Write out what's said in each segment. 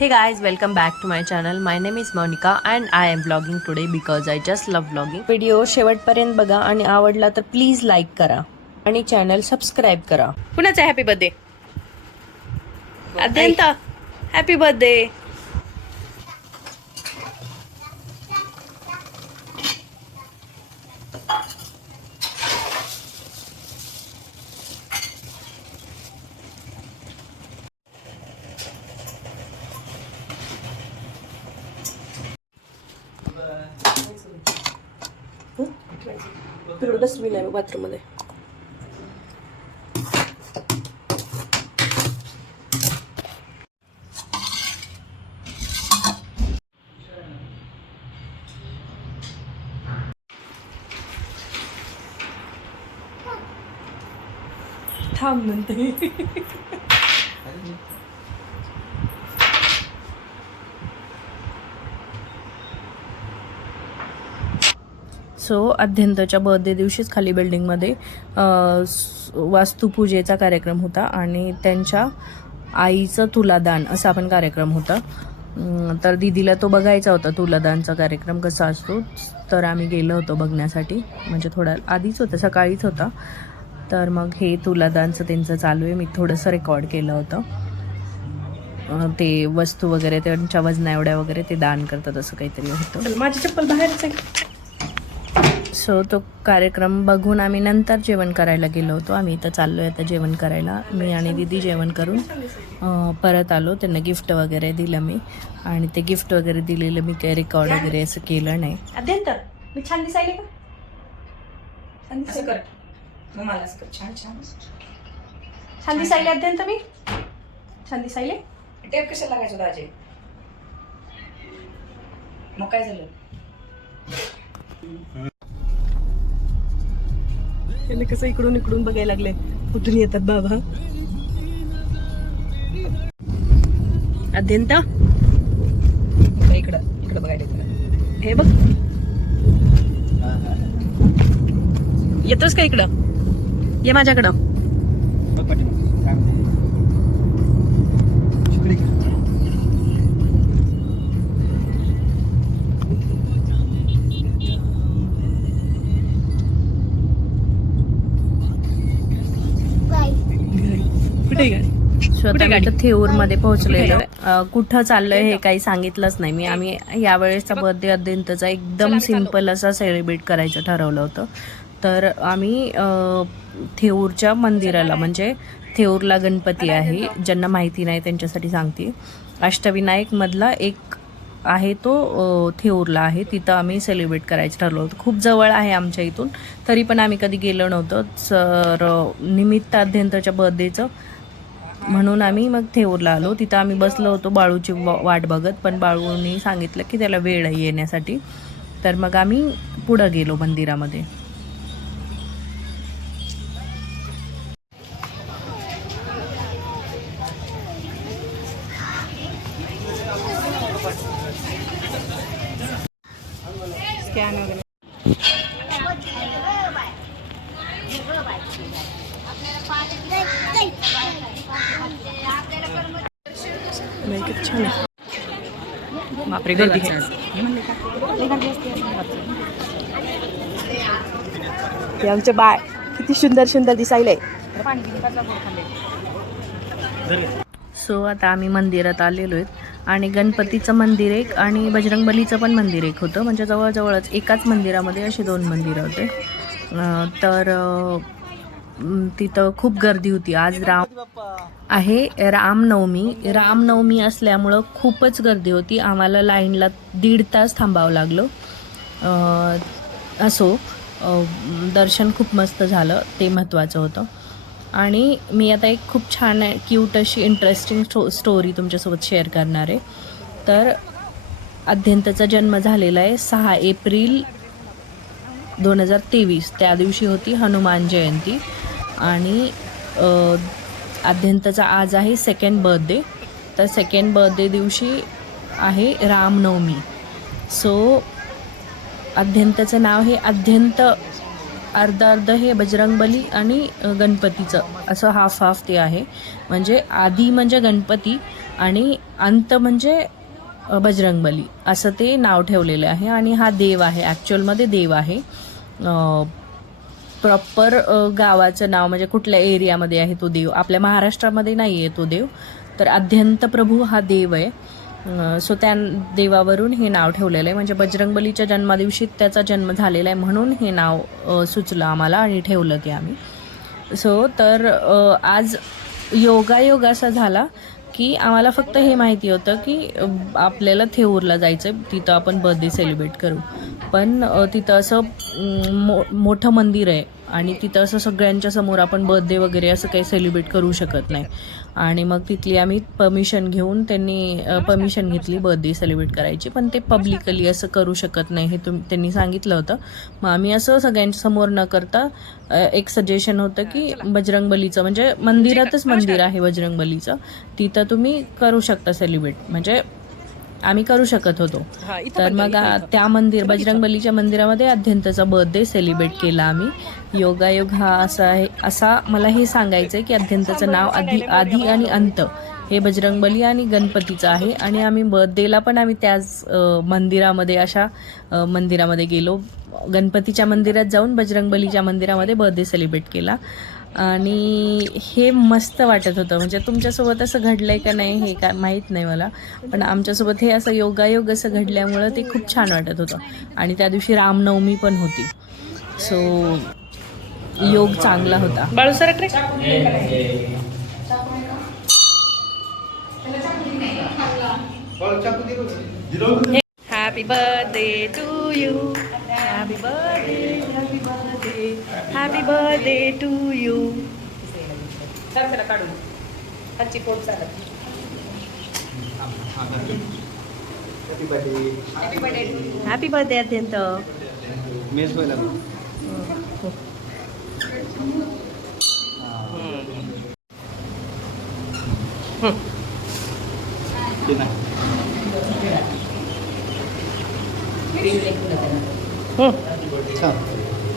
Hey guys, welcome back to my channel. My name is Monica and I am vlogging today because I just love vlogging. Video शेवटपर्यंत बघा आणि आवडला तर please like करा आणि channel subscribe करा कुणाचा हॅपी बर्थडे अत्यंत हॅपी बर्थडे डस्टबिन आहे बाथरूममध्ये. थांब म्हणते. सो अध्यंतच्या बर्थडे दिवशीच खाली बिल्डिंगमध्ये वास्तुपूजेचा कार्यक्रम होता आणि त्यांच्या आईचं तुलादान असा आपण कार्यक्रम होता. तर दिदीला तो बघायचा होता तुलादानचा कार्यक्रम कसा असतो. तर आम्ही गेलो होतो बघण्यासाठी. म्हणजे थोडा आधीच होता सकाळीच होता. तर मग हे तुलादानचं त्यांचं चालू आहे. मी थोडंसं रेकॉर्ड केलं होतं. ते वस्तू वगैरे त्यांच्या वजना एवढ्या वगैरे ते दान करतात असं काहीतरी होतं. माझी चप्पल बाहेरच आहे. सो तो कार्यक्रम बघून आम्ही नंतर जेवण करायला गेलो होतो. आम्ही इथं चाललो आहे आता जेवण करायला. मी आणि दिदी जेवण करून परत आलो. त्यांना गिफ्ट वगैरे दिलं मी. आणि ते गिफ्ट वगैरे दिलेलं मी काही रेकॉर्ड वगैरे असं केलं नाही. मी छान दिसायले का? छान दिसायले. छान छान. मी छान दिसायले? टेप कशाला लागायचं दाजे मग काय झालं? त्याने कसं इकडून इकडून बघायला लागले. कुठून येतात बाबा? अध्यंत इकडं इकडं बघायला हे बघ. येतोस का इकडं? ये माझ्याकडं. स्वतः गाडी? मी थेऊरमध्ये पोहोचलेलो. कुठं चाललोय हे काही सांगितलंच नाही. मी आम्ही यावेळेसचा बर्थडे अत्यंतचा एकदम सिंपल असा सेलिब्रेट करायचं ठरवलं होतं. तर आम्ही थेऊरच्या मंदिराला म्हणजे थेऊरला गणपती आहे. ज्यांना माहिती नाही त्यांच्यासाठी सांगते. अष्टविनायक मधला एक आहे तो थेऊरला आहे. तिथं आम्ही सेलिब्रेट करायचं ठरवलं होतं. खूप जवळ आहे आमच्या इथून. तरी पण आम्ही कधी गेलो नव्हतो. तर निमित्त अध्यंतच्या बर्थडेचं म्हणून आम्ही मग थेऊरला आलो. तिथं आम्ही बसलो होतो बाळूची वाट बघत पण बाळूनी सांगितलं की त्याला वेळ आहे येण्यासाठी. तर मग आम्ही पुढं गेलो मंदिरामध्ये. स्कॅन वगैरे. नाही छान आहे. बापरे गर्दी आहे. हे आमचे किती सुंदर सुंदर दिसायले. सो आता आम्ही मंदिरात आलेलो आहेत. आणि गणपतीचं मंदिर एक आणि बजरंगबलीचं पण मंदिर एक होतं. म्हणजे जवळजवळच एकाच मंदिरामध्ये असे दोन मंदिरं होते. तर तिथं खूप गर्दी होती. आज राम आहे रामनवमी. रामनवमी असल्यामुळं खूपच गर्दी होती. आम्हाला लाईनला दीड तास थांबावं लागलं. असो दर्शन खूप मस्त झालं. ते महत्त्वाचं होतं. आणि मी आता एक खूप छान क्यूट अशी इंटरेस्टिंग स्टो स्टोरी तुमच्यासोबत शेअर करणार आहे. तर अध्यंताचा जन्म झालेला आहे सहा एप्रिल दोन हजार तेवीस. त्या दिवशी होती हनुमान जयंती. आणि आद्यंताचा अध्यंतचा आज आहे सेकंड बर्थडे तर सेकंड बर्थडे दिवशी आहे रामनवमी. सो अध्यंतचं नाव हे अध्यंत अर्ध अर्ध हे बजरंगबली आणि गणपतीचं. असं हाफ हाफ ते आहे. म्हणजे आधी म्हणजे गणपती आणि अंत म्हणजे बजरंगबली. असं ते नाव ठेवलेलं आहे आणि हा देव आहे. ॲक्च्युअलमध्ये देव आहे. प्रॉपर गावाचं नाव म्हणजे कुठल्या एरियामध्ये आहे तो देव? आपल्या महाराष्ट्रामध्ये नाही आहे तो देव. तर अध्यंत प्रभू हा देव आहे. सो त्या देवावरून हे नाव ठेवलेलं आहे. म्हणजे बजरंगबलीच्या जन्मादिवशी त्याचा जन्म झालेला आहे म्हणून हे नाव सुचलं आम्हाला आणि ठेवलं ते आम्ही. सो तर आज योगायोग असा झाला की आम्हाला फक्त हे माहिती होतं की आपल्याला थेऊरला जायचं आहे तिथं आपण बर्थडे सेलिब्रेट करू. पण तिथं असं मो मोठं मंदिर आहे आणि तिथं असं सगळ्यांच्या समोर आपण बर्थडे वगैरे असं काही सेलिब्रेट करू शकत नाही. आणि मग तिथली आम्ही परमिशन घेऊन त्यांनी परमिशन घेतली बर्थडे सेलिब्रेट करायची. पण ते पब्लिकली असं करू शकत नाही हे तुम त्यांनी सांगितलं होतं. मग आम्ही असं सगळ्यांच्या समोर न करता एक सजेशन होतं की बजरंगबलीचं म्हणजे मंदिरातच मंदिर आहे बजरंगबलीचं. तिथं तुम्ही करू शकता सेलिब्रेट म्हणजे आम्ही करू शकत होतो. तर मग. त्या मंदिर बजरंगबलीच्या मंदिरामध्ये अध्यंताचा बर्थडे सेलिब्रेट केला आम्ही. योगायोग हा असा आहे असा मला हे सांगायचं आहे की अध्यंताचं नाव आधी आधी आणि अंत. हे बजरंगबली आणि गणपतीचं आहे आणि आम्ही बर्थडेला पण आम्ही त्याच मंदिरामध्ये अशा मंदिरामध्ये गेलो. गणपतीच्या मंदिरात जाऊन बजरंगबलीच्या मंदिरामध्ये बर्थडे सेलिब्रेट केला. आणि हे मस्त वाटत होतं. म्हणजे तुमच्यासोबत असं घडलंय का नाही हे काय माहीत नाही मला. पण आमच्यासोबत हे असं योगायोग असं घडल्यामुळं ते खूप छान वाटत होतं. आणि त्या दिवशी रामनवमी पण होती. सो योग चांगला होता. Balu sir ray happy birthday to you happy birthday happy birthday happy birthday to you त्याला काढून. खालची पोट चालत हॅपी बर्थडे अत्यंत.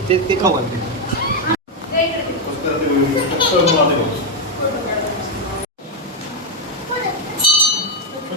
ते ते खाऊ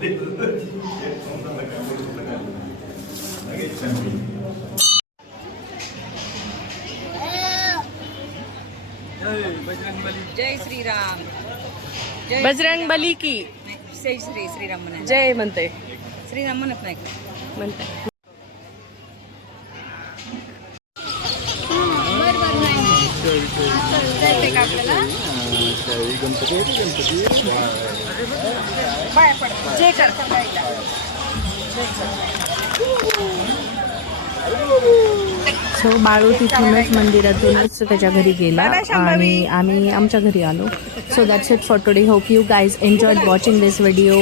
जय श्रीराम। जय बजरंग बली की। जय श्री श्रीराम म्हणा जय म्हणते. श्रीराम म्हणत नाही. का? जय कर सो बाळू तिथूनच मंदिरातूनच त्याच्या घरी गेला आणि आम्ही आमच्या घरी आलो. So that's it for today hope you guys enjoyed watching this video